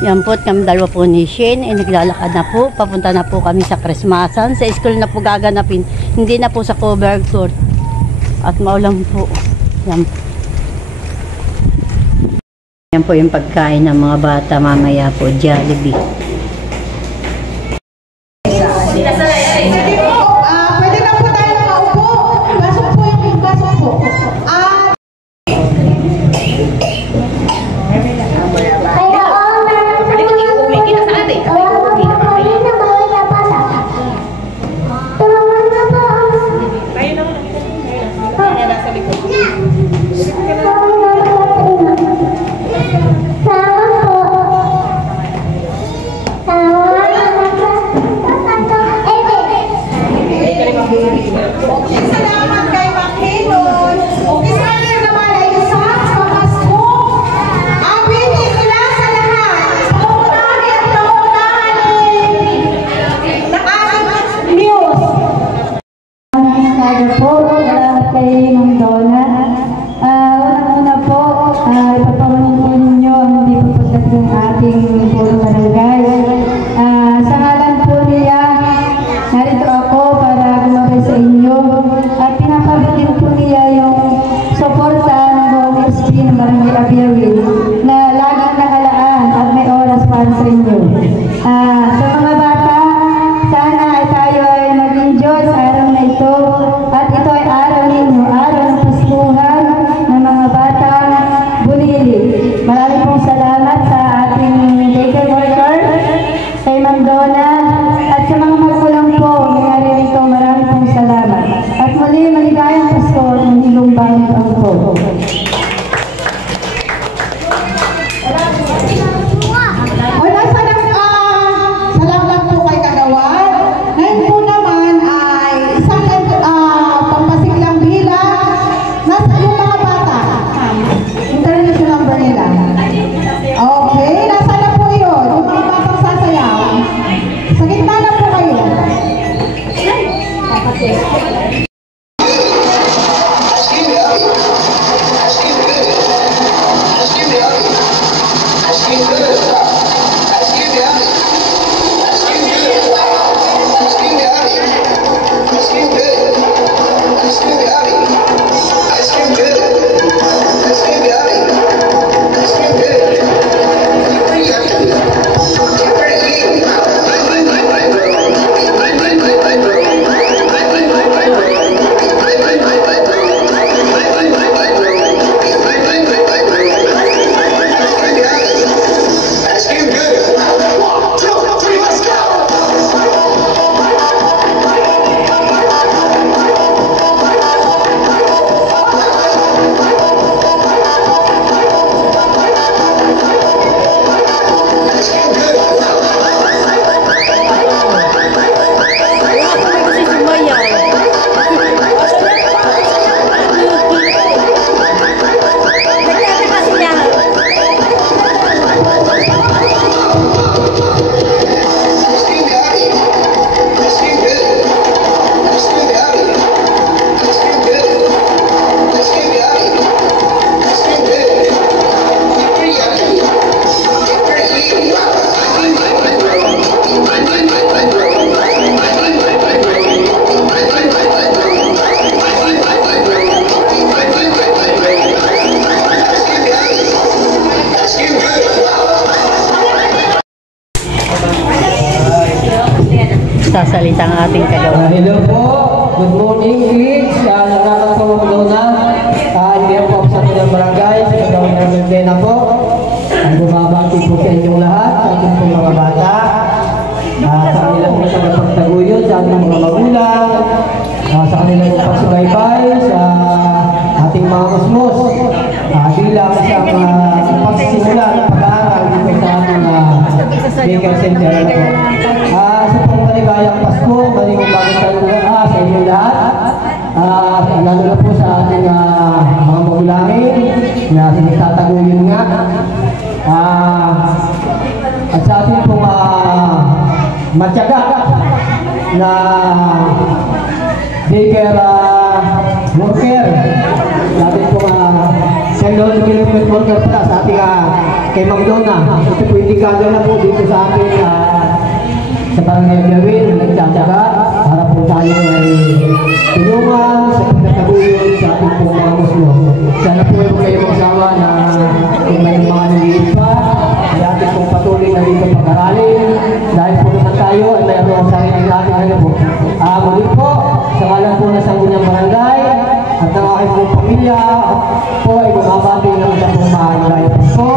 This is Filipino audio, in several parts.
Yan po, kami dalawa po ni Shane ay naglalakad na po. Papunta na po kami sa Christmasan. Sa school na po gaganapin. Hindi na po sa cover tour. At maulan po. Yan po. Yan po yung pagkain ng mga bata mamaya po. Jollibee. Pwede na po tayo makaupo. Pasok po yung pasok po. Salamat kay Makinon. Isa rin naman ay isang pamasko. Abitin nila sa lahat. Paunahin at paunahin ng ating news. Namaskar po kay Ma'am Donna. Una po, ipapawanin po ninyo ang hindi po pagkat ng ating puro barangay. Sa ngalan po niya, narito ako para gumabay sa inyo at pinapabitin po niya yung suporta ng buong SP ng Barangay Abiawin na laging nakalaan at may oras para sa inyo. Sa mga bata, sana ay tayo ay mag-enjoy sa araw na ito at ito ay araw ninyo, araw ng Paskuhan ng mga bata Bulili. Maraming pong salamat sa ating daycare worker, kay Ma'am Donna, at sa mga magulang po, nangyari rito, maraming pong salamat. At muli, maligayang Pasko ng ilong bangit ang po. Wala salamat po kay Kagawan. Ngayon po naman ay isang pampasiglang bilang nasa yung mga bata. International number nila. Okay, nasa na po yun? Yung mga batang sasayaw. Sa gitna na po kayo. Sasalita ang ating Kagawan. Hello po, good morning kids. Salamat po Ma'am Donna. Hindi po sa ating barangay, sa Kagawan ng Membena po. Ang bumabati po sa inyong lahat, sa ating po mga bata. Sa kanilang mga tagapagtaguyod, sa ating mga magulang, sa kanilang pagsubaybay, sa ating mga kusmos. Bilang isang pagsisimula ng pag-aaral dito sa ating daycare center. Sa pangmaligayang Pasko, maligayang bagong taon sa inyong lahat. Lalo na po sa ating mga magulangin na sinagtataguyod nga. At sa ating pong matyaga na daycare worker, natin pong technology worker pala sa ating kay Ma'am Donna. Ito po indikado na po dito sa ating sa Barangay Gawin na nagtsatsaga para po tayo ay tulungan sa pagkataguyod sa ating po mga Muslim. Sana po yung kayo magsawa na kung may mga naliit pa ay ating pong patuloy na dito pag-aralin dahil po naman tayo ay mayroon ang sarili natin ano po. Muli po, sa ngalan po na Sangguniang Barangay at ang aking pong pamilya po ay bumabati ng isang pong mahalay po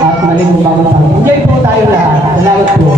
at maling bagong taon. Enjoy po tayo lahat. Salamat po.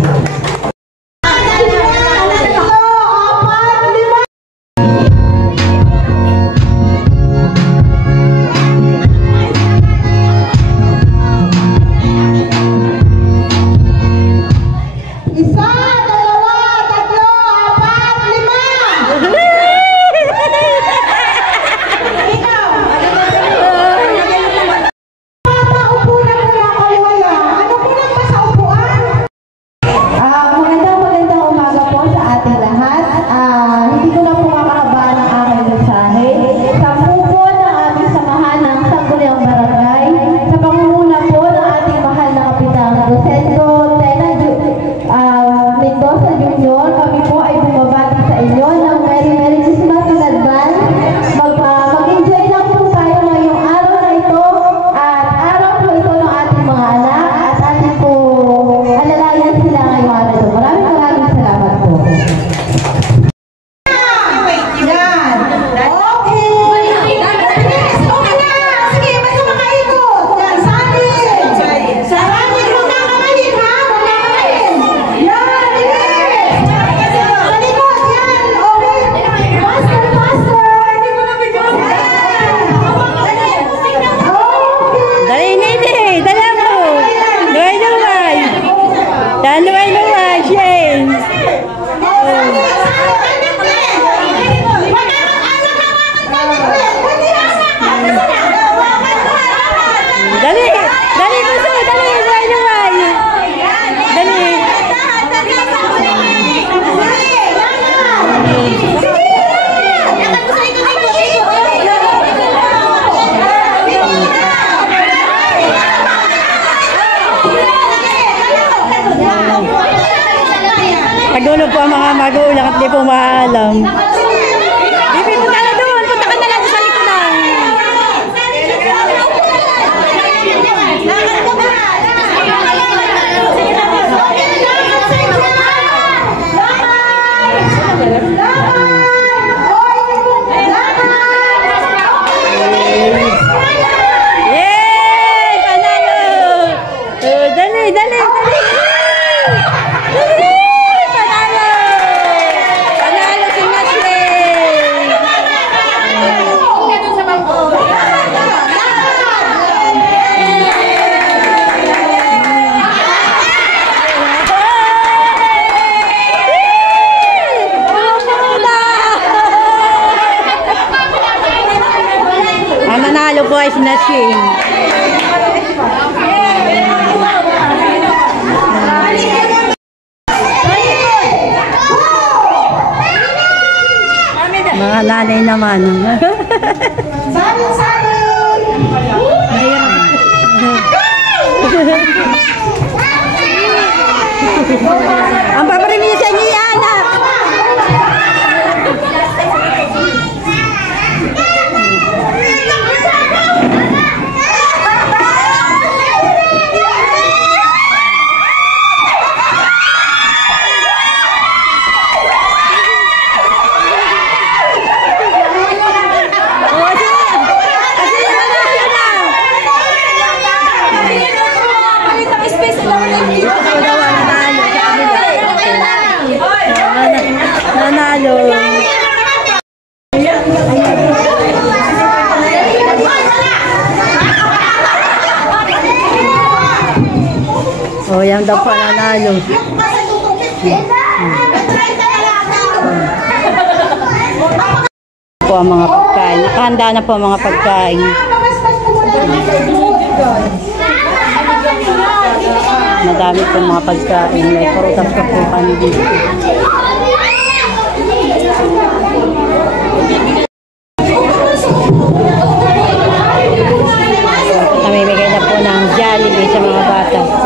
Nagulo po ang mga magulang at di po maalam. Bibi, punta na doon. Punta ka na lang sa likuran. Yay! Panalo! Dali, dali, dali! Nanalo po ay sinasing. Mga nanay naman. Ang paparimisan niya, anak. Nanalo. Oh, yan daw po nanalo. Po ang mga pagkain. Nakahanda na po ang mga pagkain. Madami po mga pagkain. May prutas pa po kami dito. Namimigay na po ng Jollibee sa mga bata. Ito.